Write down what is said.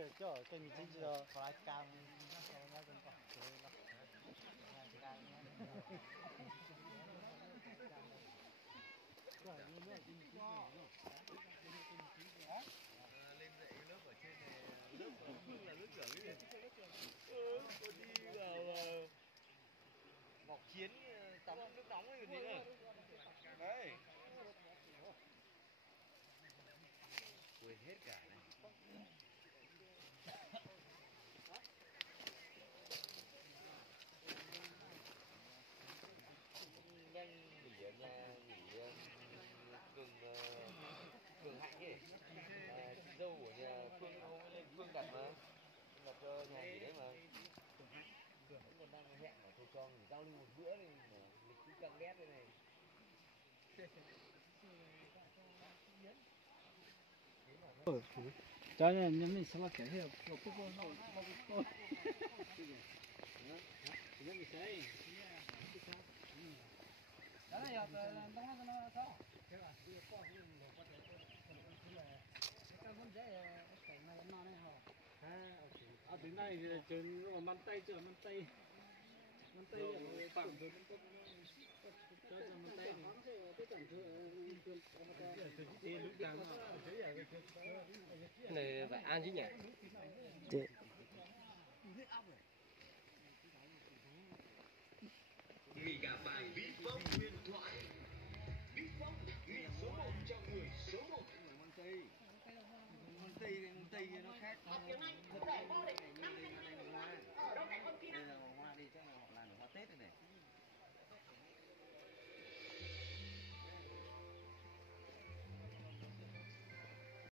ơi cho cái mình chỉ cho phải cam nó không nó cũng còn chơi lắm lên dạy lớp ở trên này, lớp ở Phương là lớp trưởng cái gì? Có đi vào Ngọc Chiến tắm nước nóng hay gì nữa. Đấy. Quên hết cả này. Đang nghỉ ở nhà, nghỉ Cường Hạnh ấy. Chị dâu của nhà Phương hôm lên Phương đặt mà. Đặt cho nhà nghỉ đấy mà. Vẫn còn đang hẹn là thôi cho nghỉ giao lưu một bữa đi mà lịch cứ căng đét đây này. cho nên mình sẽ cái hiệu của cô cô nó bị sai đó là giờ nó sao cái là cái con cái một có thể cái vấn đề cái này nó này hả à từ này thì trường bàn tay chưa bàn tay ởฝั่งrồi cho bàn tay này phải ăn chứ nhỉ?